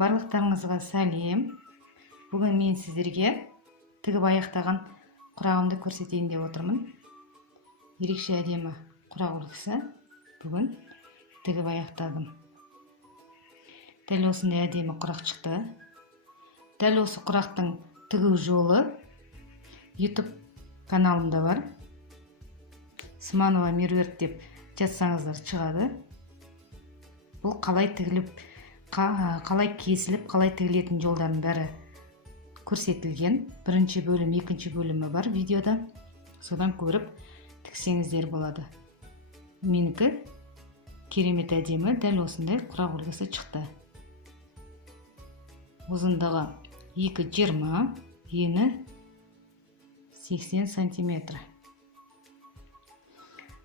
Барлықтарыңызға сәлем. Бүгін мен сіздерге тігіп аяқтаған құрағымды көрсетейін деп отырмын. Ерекше әдемі құрақ үлгісі бүгін тігіп аяқтадым. Дәл осындай әдемі құрақ шықты. Дәл осы құрақтың тігу жолы YouTube каналымда бар. Сманова Меруерт деп жазсаңыздар шығады. Бұл қалай тігіліп, қалай кесіліп, қалай тігілетін жолдардың бәрі көрсетілген. Бірінші бөлім, екінші бөлімі бар видеода. Содан көріп тіксеңіздер болады. Менікі керемет әдемі дәл осындай құрақ үлгісі шықты. Ұзындығы 2,20, ені 80 сантиметр.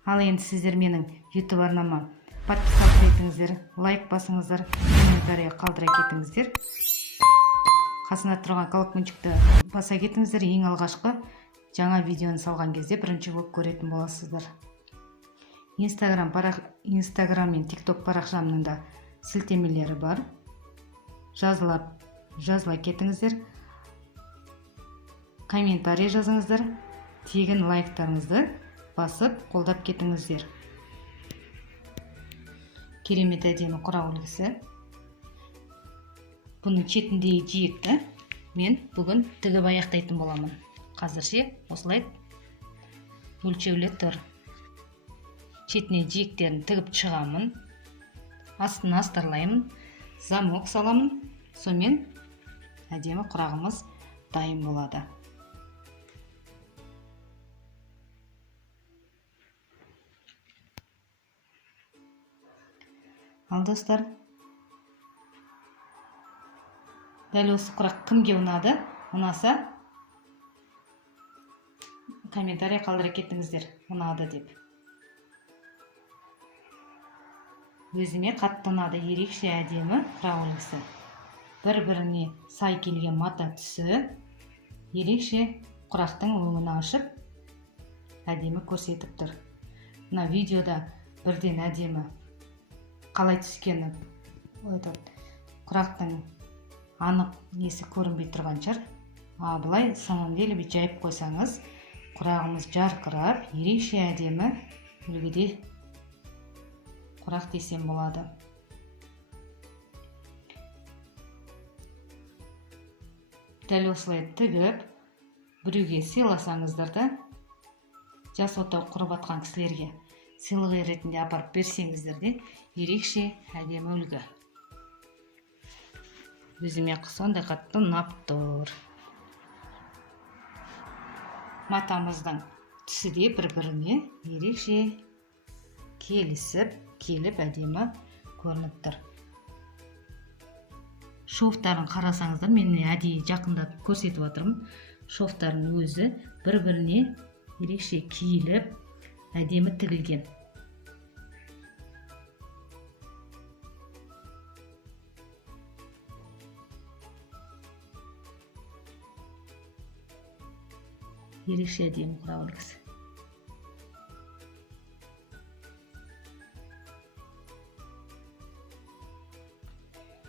Ал енді сіздер менің YouTube арнама подписаться етіңіздер, лайк басыңыздар, комментарий қалдыра кетіңіздер. Қасында тұрған колокольчикті баса кетіңіздер. Ең алғашқы жаңа видеоны салған кезде бірінші болып көретін боласыздар. Инстаграм мен TikTok парақшамның да сілтемелері бар. Жазыла кетіңіздер. Комментарий жазыңыздар. Тегін лайктарыңызды басып қолдап кетіңіздер. Керемет әдемі құрақ үлгісі. Бұның шетіндегі жиекті мен бүгін тігіп аяқтайтын боламын. Қазірше осылай өлшеулі тұр. Шетіне жиектерін тігіп шығамын. Астын астарлаймын. Замок саламын. Сонымен әдемі құрағымыз дайын болады. Ал достар, дәл осы құрақ кімге ұнады? Ұнаса комментарий қалдыра кетіңіздер, ұнады деп. Өзіме қатты ұнады, ерекше әдемі құрақ үлгісі. Бір-біріне сай келген мата түсі ерекше құрақтың өңін ашып әдемі көрсетіп тұр. Мына видеода бірден әдемі қалай түскені құрақтың анық несі көрінбей тұрған шығар. Бұлай самом деле жайып қойсаңыз, құрағымыз жарқырап, ерекше әдемі үлгіде құрақ десем болады. Дәл осылай тігіп, біреуге сыйласаңыздар да, жас отау құрып атқан кісілерге сыйлық ретінде апарып берсеңіздер де ерекше әдемі үлгі. Өзіме сондай қатты ұнап тұр. Матамыздың түсі де бір-біріне ерекше келіп әдемі көрініп тұр. Шофтарын қарасаңыздар, мен әдейі жақындап көрсетіп отырмын. Шофтарын өзі бір-біріне ерекше киіліп, әдемі тігілген. Ерекше әдемі құрақ үлгісі.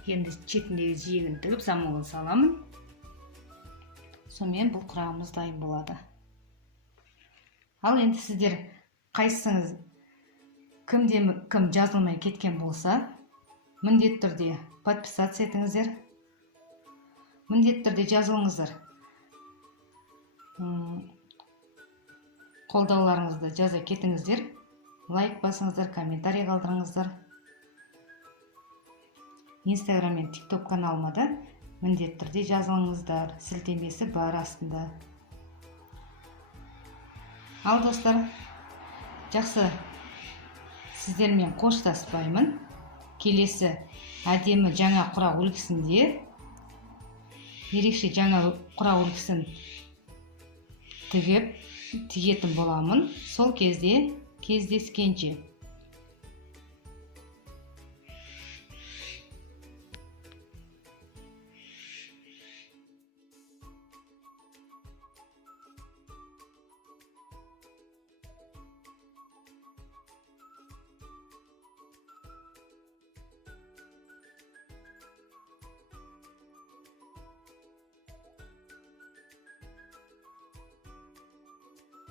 Енді шетіндегі жиегін тігіп замогын саламын. Сонымен бұл құрағымыз дайын болады. Ал енді сіздер қайсыңыз кім жазылмай кеткен болса, міндетті түрде подписаться етіңіздер. Міндетті түрде жазылыңыздар. Қолдауларыңызды жаза кетіңіздер. Лайк басыңыздар, комментарий қалдырыңыздар. Инстаграм мен TikTok каналыма да міндетті түрде жазылыңыздар. Сілтемесі бар астында. Ал достар, жақсы, сіздермен қоштаспаймын. Келесі әдемі жаңа құрақ үлгісінде, ерекше жаңа құрақ үлгісін тігетін боламын. Сол кезде кездескенше.